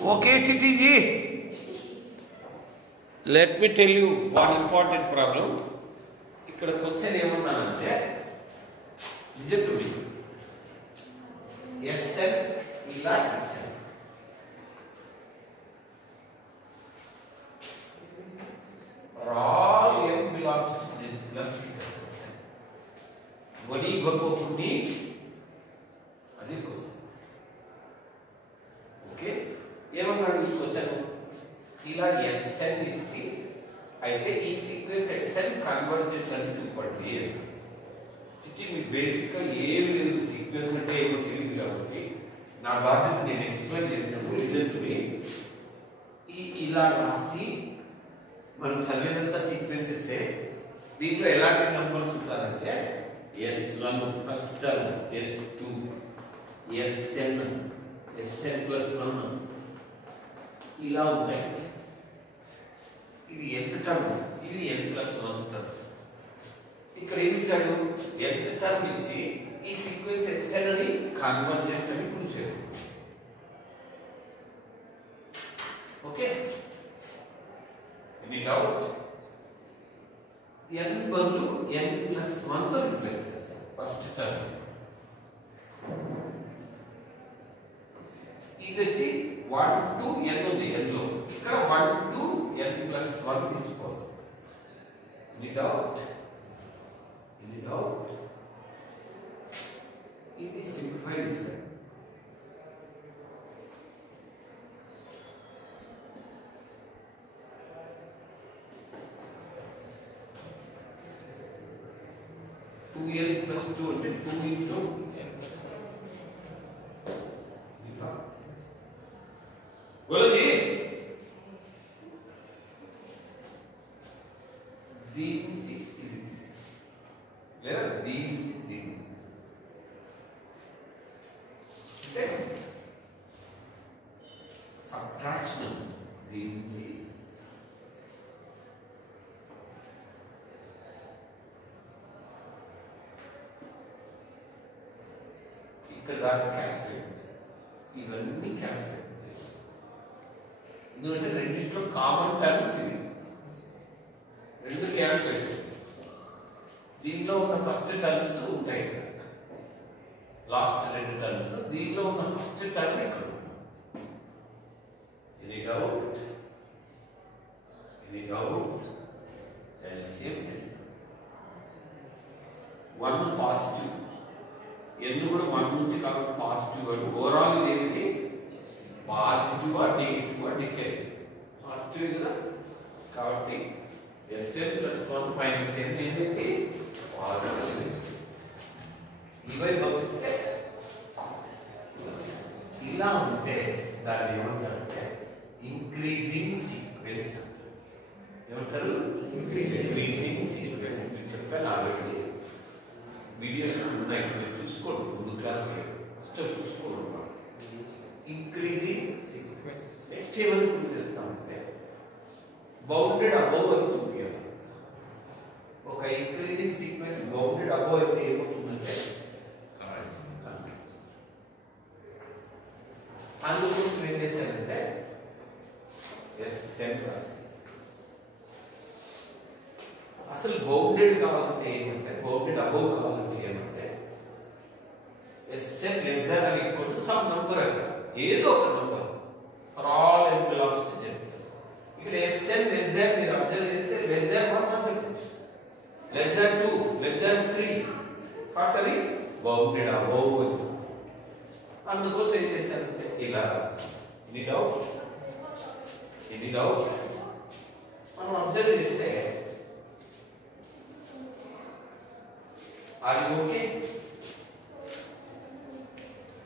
Okay, Chiti ji. Let me tell you one important problem. ఇక్కడ question ఏమన్నానంటే listen to me. SN ఇలా ఇచ్చాను. all n belongs to Z plus C. వని గొప్పని అది question. Okay, ఏమన్నాడు ఈ క్వశ్చన్? ఇలా SN ఇచ్చి అయితే ఈ సీక్వెన్స్ SN కన్వర్జెంట్ అని చూపండి. చిట్టి మీ బేసిక్ గా ఏమి లేదు, సీక్వెన్స్ అంటే ఏమో తెలియదు కాబట్టి నా బాధ్యత నేను ఎక్స్ప్లెయిన్ చేసినప్పుడు లిజన్ టు మీ. ఇలా రాసి మనం చదివేదంతా సీక్వెన్సెస్. దీంట్లో ఎలాంటి నంబర్స్ ఉంటారంటే S1 first term, S2, SN plus 1 ఇలా ఉంటాయి. ఇది ఎంత టర్మ్? ఇది n ప్లస్ 1 టర్మ్. ఇక్కడ ఏమి ఇచ్చాడు? ఎంత టర్మ్ ఇచ్చి ఈ సీక్వెన్స్ SN అని కన్వర్జెంట్ అని ప్రూవ్ చేయాలి. Okay, any doubt? n బదులు n ప్లస్ 1 తో రిప్లేస్ చేస్తాం ఫస్ట్ టర్మ్. ఇది వచ్చి 1 to n ఉంది, n లో ఇక్కడ 1 to n ప్లస్ 1 తీసుకోవాలి. Any doubt? Any doubt? ఇది సింప్లిఫై చేశారు. n plus 2 అంటే 2 into n plus 1. बोलो जी, దీని నుంచి ఇది తీసేసి లేదా దీని నుంచి దీని అంటే సబ్ట్రాక్షన్. దీని నుంచి ఇక్కడ దాకా క్యాన్సిల్ అయిపోతాయి, ఇవన్నీ క్యాన్సిల్ అయిపోతాయి. ఎందుకంటే రెండింటిలో కామన్ టర్మ్స్ ఇవి, రెండు క్యాన్సిల్ అయిపోతాయి. దీనిలో ఉన్న ఫస్ట్ టర్మ్స్ ఉంటాయి ఇక్కడ, లాస్ట్ రెండు టర్మ్స్. దీనిలో ఉన్న ఫస్ట్ టర్మ్ ఇక్కడ. Any doubt? Any doubt? LCM చేసి 1 పాజిటివ్, n కూడా 1 నుంచి కాబట్టి పాజిటివ్ అని ఓవరాల్ ఇది ఏంటి? పాజిటివ్ నెగిటివ్ డిసైడ్ చేస్తుంది. పాజిటివ్ కదా కాబట్టి SN ప్లస్ 1 మైనస్ n ఏంటి? పాజిటివ్. ఇవై పంపిస్తే ఇలా ఉంటే దాన్ని ఏమంటారంటే ఇంక్రీజింగ్ సీక్వెన్స్. ఏమంటారు? Increasing sequence. చెప్పాను ఆల్రెడీ, వీడియోస్ ఉన్నాయి, మీరు చూసుకోండి. ముందు క్లాస్ ఫస్ట్ చూసుకోండి. Increasing sequence. నెక్స్ట్ ఏమని ప్రూవ్ చేస్తామంటే బౌండెడ్ అబోవ్ అని చూపించాలి. ఒక ఇంక్రీజింగ్ సీక్వెన్స్ బౌండెడ్ అబోవ్ అయితే ఏమవుతుందంటే అందుకోసం ఏం చేశానంటే SN రాసి. అసలు బౌండెడ్ కావాలంటే ఏమంటే, బౌండెడ్ అబోవ్ కావాలంటే ఏమంటే SN less than or equal to some number అక్కడ, ఏదో ఒక number for all n belongs to Z plus. ఇక్కడ SN less than మీరు అబ్జర్వ్ చేస్తే less than 1 అని చెప్పచ్చు, less than 2, less than 3 కాబట్టి బౌండెడ్ అబోవ్ అని. అందుకోసం ఏం చేశానంటే ఇలా రాస్తాను. Any doubt? Any doubt? మనం అబ్జర్వ్ చేస్తే Are you okay?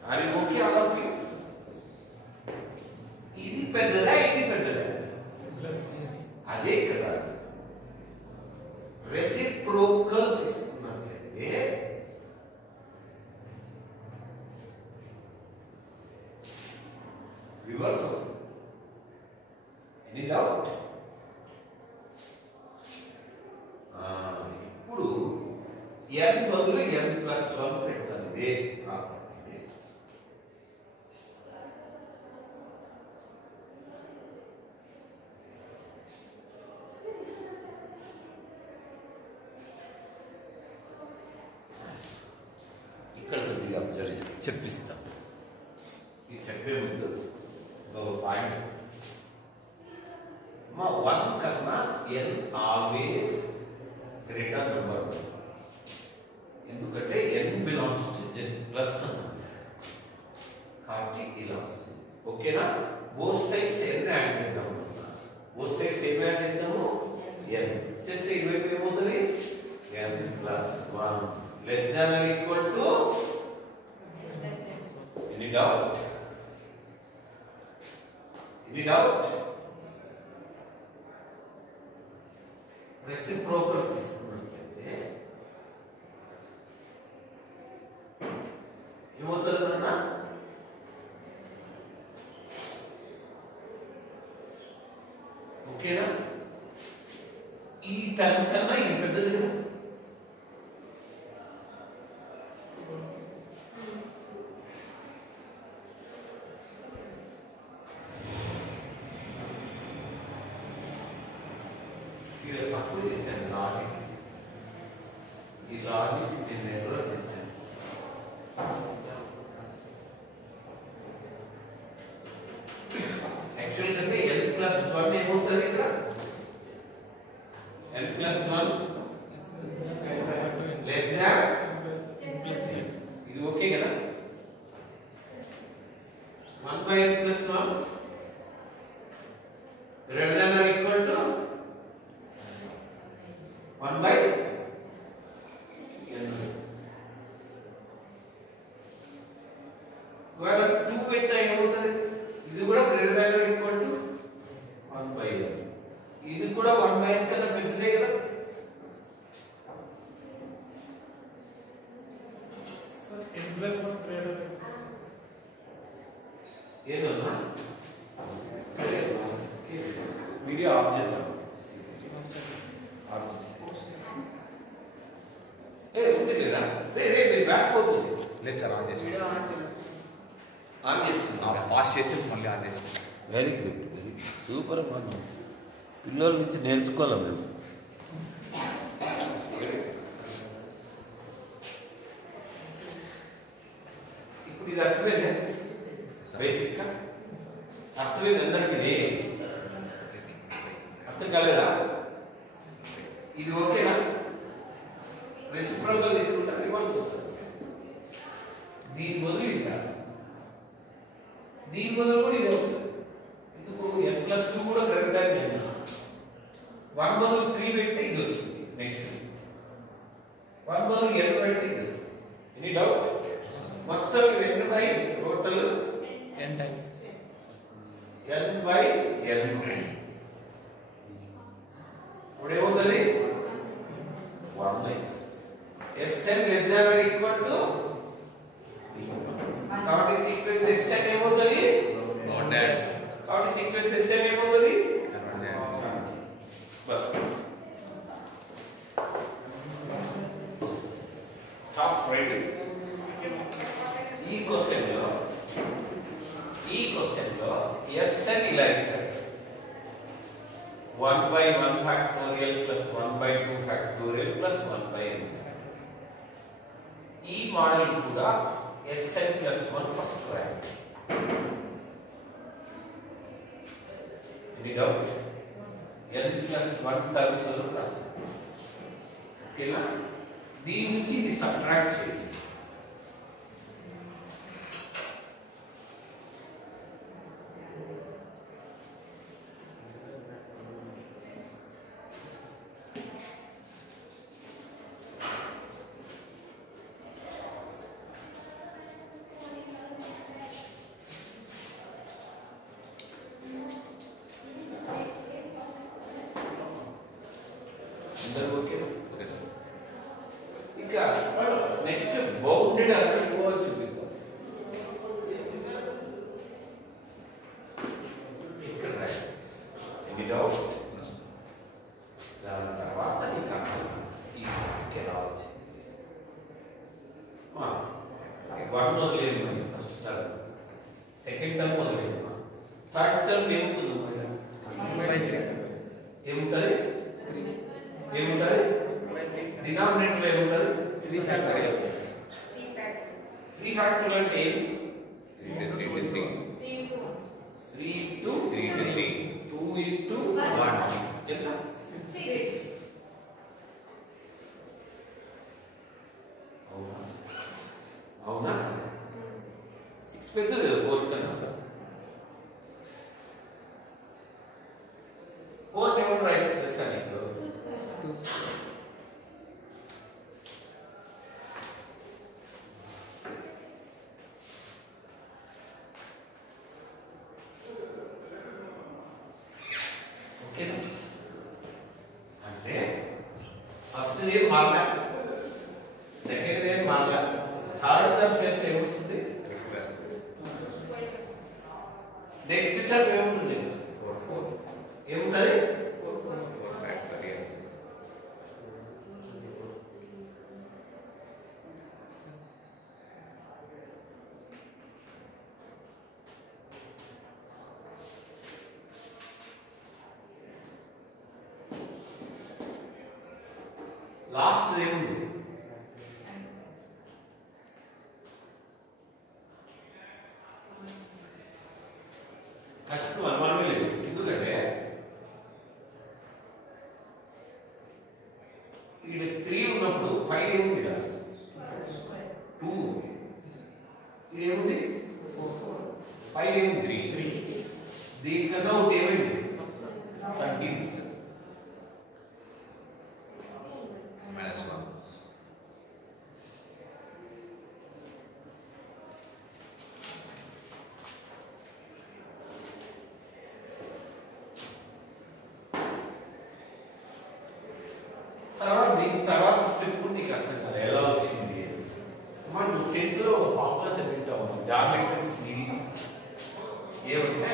Are you okay all of you? ఇది పెద్దదా, ఇది పెద్దదా? అదే ఇక్కడ రాశారు. రెసిప్రోకల్ తీసుకున్నట్లయితే రివర్స్ అవుతుంది. Any doubt? ఇప్పుడు n బదులు n ప్లస్ 1 పెడతాను. ఇదే చెప్పిస్తాం. ఇది చెప్పే ముందు ఒక పాయింట్, మా 1 కన్నా n ఆల్వేస్ గ్రేటర్ నెంబర్, ఎందుకంటే n belongs to z plus కాబట్టి ఇలా వస్తుంది. ఓకేనా? బోత్ సైడ్స్ n యాడ్ చేద్దాం. బోత్ సైడ్స్ ఏం యాడ్ చేద్దాము? n చేస్తే ఇటువైపు ఏమవుతుంది? n plus 1 less than or equal to any doubt? Any doubt? Reciprocal తీసుకున్నట్లయితే ఏమవుతుంది అన్న? ఓకేనా? ఈ టర్మ్ కన్నా ఇది పెద్దది. ఇది తక్కువ చేశాను లాజిక్. ఈ లాజిక్ నేను ఎదురు చేశాను. యాక్చువల్ కంటే n+1 ఏమవుతుంది ఇక్కడ? n+1 less than n+n. ఇది ఓకే కదా? 1/n+1 greater than or equal to 1/n. ఒకవేళ 2 పెట్టినా ఏమవుతుంది? ఇది కూడా greater than or equal to 1/n. ఇది కూడా 1/n కన్నా పెద్దదే కదా? n+1 గ్రేటర్ ఏదన్నా వీడియో ఆఫ్ చేద్దాం. ఆఫ్ చేసి ఉంది లేదా? మీరు బ్యాక్ పోతుంది. లేదు సార్, ఆన్ చేసి ఆన్ చేస్తున్నా. పాస్ చేసి మళ్ళీ ఆన్ చేసి. Very good, very good, super. మనం పిల్లల నుంచి నేర్చుకోవాలి మేము. ఇప్పుడు ఇది అర్థమైంది బేసిక్ గా? అర్థమైంది అందరికి? ఇది అర్థం కాలేదా? ఇది ఓకేనా? రెసిప్రోకల్ తీసుకుంటా రివర్స్ అవుతుంది. దీని బదులు ఇది రాస్తాం, దీని బదులు కూడా ఇది అవుతుంది. ఎందుకు? n+2 కూడా గ్రేటర్ దాన్ n. 1 బదులు 3 పెడితే ఇది వస్తుంది. నెక్స్ట్ 1 బదులు n పెడితే ఇది వస్తుంది. Any doubt? మొత్తం n by total n times n by n. ఇప్పుడు ఏమవుతుంది? 1/n Sn less than or equal to కాబట్టి సీక్వెన్స్ Sn ఏమవుతుంది? కాబట్టి సీక్వెన్స్ Sn ఏమవుతుంది? Bus stop writing. ఈ క్వశ్చన్ లో Sn ఇలా ఇచ్చారు. 1/1 factorial plus 1/2 factorial plus 1/n. ఈ మోడల్ కూడా Sn+1 ఫస్ట్ రాయండి. Any doubt? n+1 టర్మ్స్ రాస్తాం. ఓకేనా? దీని నుంచి ఇది సబ్ట్రాక్ట్ చేయండి. ఇంకా నెక్స్ట్ బౌండెడ్ అర్థం చూపిద్దాం. ఇక్కడ ఎనీ డౌట్? దాని తర్వాత నీకు ఈ ఎలా వచ్చింది? 1 మొదలైంది ఫస్ట్ టర్మ్, సెకండ్ టర్మ్ మొదలైంది, థర్డ్ టర్మ్ ఏముంటుంది? ఏముంటుంది? ఏముంటుంది? డినామినేటర్ ఏముంటుంది? 3 ఫ్యాక్టోరియల్. 3 ఫ్యాక్టోరియల్ అంటే ఏం? 3 into 3. 3 into 3 into 3. 2 into 1. ఎంత? 6. అవునా? 6 పెద్దది 4 కన్నా. 4 ఏమన్నా రాయొచ్చు తెలుసా నీకు? ఓకేనా? అంటే ఫస్ట్ ఏం మారలే, సెకండ్ ఏం మారలే, థర్డ్ దాని ప్లేస్ లో ఏమొస్తుంది? నెక్స్ట్ టర్మ్ ఏముంటుంది? 4 ఏముంటుంది? 4 factorial. లాస్ట్ ఏముంది? ఖచ్చితంగా అనుమానమే లేదు. ఎందుకంటే ఇక్కడ 3 ఉన్నప్పుడు పైన ఏముంది? 2. ఇక్కడ ఏముంది? పైన ఏముంది? 3. దీనికన్నా ఒకటి ఏమైంది? తగ్గింది. -1. తర్వాత స్టెప్ నీకు అర్థం కాదు ఎలా వచ్చింది. మనం 10th లో ఒక ఫార్ములా చదివింటాము, జామెట్రిక్ సిరీస్. ఏమంటే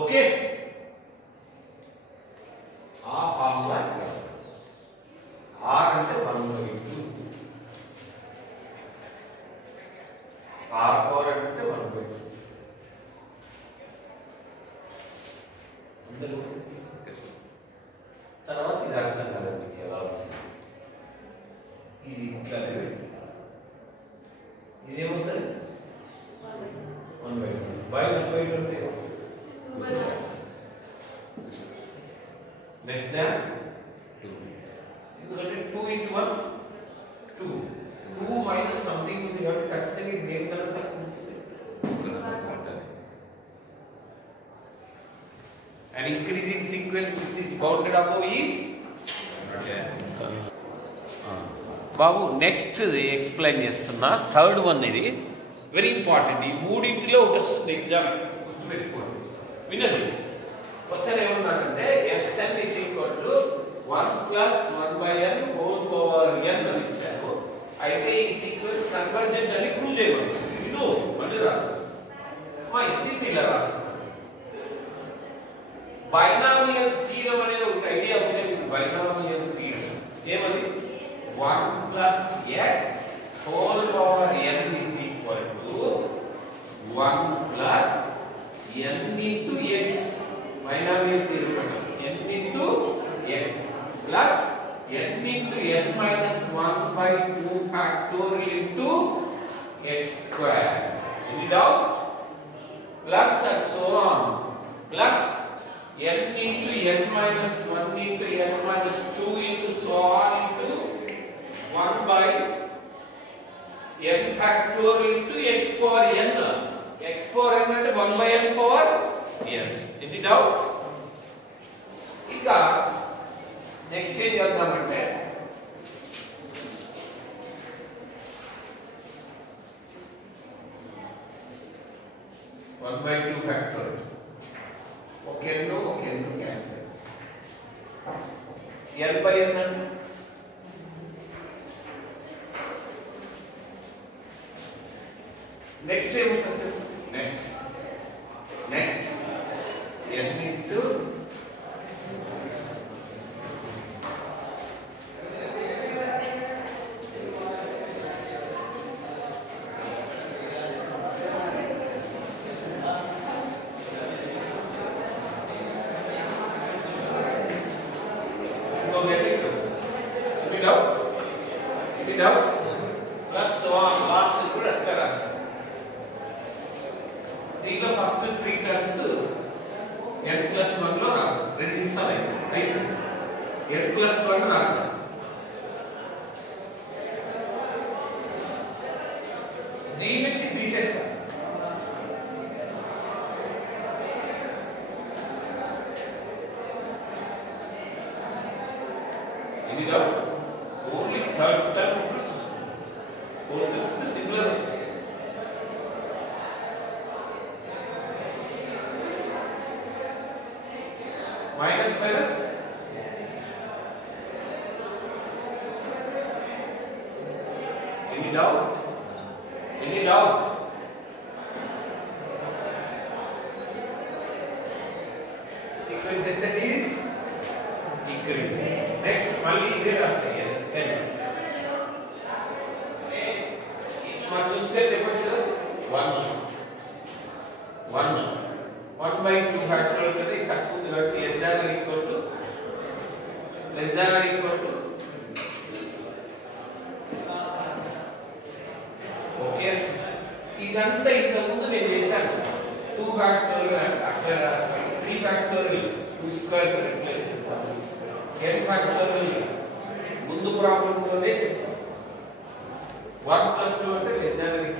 ఓకే, ఆ ఫార్ములా ఆర్ అంటే 1/2, ఆర్ పవర్ అంటే 1/2. అందరూ తర్వాత ఇది అర్థం కాదండి ఎలా వచ్చింది. ఇది ఇట్లానే పెట్టి ఇదేమవుతుంది? 1/2 బై 1/2 అంటే less than 2. ఎందుకంటే 2 into 1 2. 2 minus something ఉంది కాబట్టి ఖచ్చితంగా ఇది దేనికన్నా తక్కువ ఉంటుంది. An increasing sequence which is bounded above is Babu next explain చేస్తున్నా. థర్డ్ వన్ ఇది వెరీ ఇంపార్టెంట్. ఈ మూడింటిలో ఒకటి వస్తుంది ఎగ్జామ్, గుర్తుపెట్టుకోండి. వినండి. క్వశ్చన్ ఏమన్నాడంటే Sn is equal to 1 plus 1/n whole power n అని ఇచ్చారు. అయితే ఈ సీక్వెన్స్ కన్వర్జెంట్ అని ప్రూవ్ చేయమన్నాడు. ఇది మళ్ళీ రాసుకో, మా ఇచ్చింది ఇలా రాసుకో. బైనామియల్ థీరం అనేది ఒక ఐడియా ఉంది మీకు. బైనామియల్ థీరం ఏమది? 1 plus x whole power n is equal to 1 plus n into x. Binomial theorem n into x plus n into n minus 1/2 factorial into x square. Any doubt? Plus and so on. Plus n into n minus 1 into n minus 2 into so on into 1 by n factorial into x power n. X power n అంటే 1 by n power n. Any doubt? ఇంకా next ఏం చేద్దామంటే by 2 factorial. ఒక n cancel. n by n అంటే next ఏముంటుంది? Next ఇంకొక element it out plus so on last కూడా అట్లా రాస్తాం. దీనిలో ఫస్ట్ 3 టర్మ్స్ n+1 లో రాస్తాం. 2 నిమిషాలు అయిపోయింది. n+1 రాస్తాం. దీని నుంచి తీసేస్తాం. ఇది ఓన్లీ థర్డ్ టర్మ్ చూసుకోండి. ఫోర్త్ టర్మ్ సిమిలర్ వస్తుంది. Minus minus any doubt sequence SN is increasing. Next మళ్ళీ ఇదే రాస్తాయి SN. మనం చూస్తే చెప్పొచ్చు కదా 1/2 ఫ్యాక్టోరియల్ కదా, ఇది తక్కువ ఉంది కాబట్టి less than or equal to okay. ఇదంతా ఇంతకుముందు నేను చేశాను. 2 ఫ్యాక్టోరియల్ అక్కడ రాస్తాను, 3 ఫ్యాక్టోరియల్ 2 స్క్వేర్ రిప్లేస్ చేస్తాను, n ఫ్యాక్టోరియల్ ముందు ప్రాబ్లంలోనే చెప్పాను. 1 + 2 అంటే less than or equal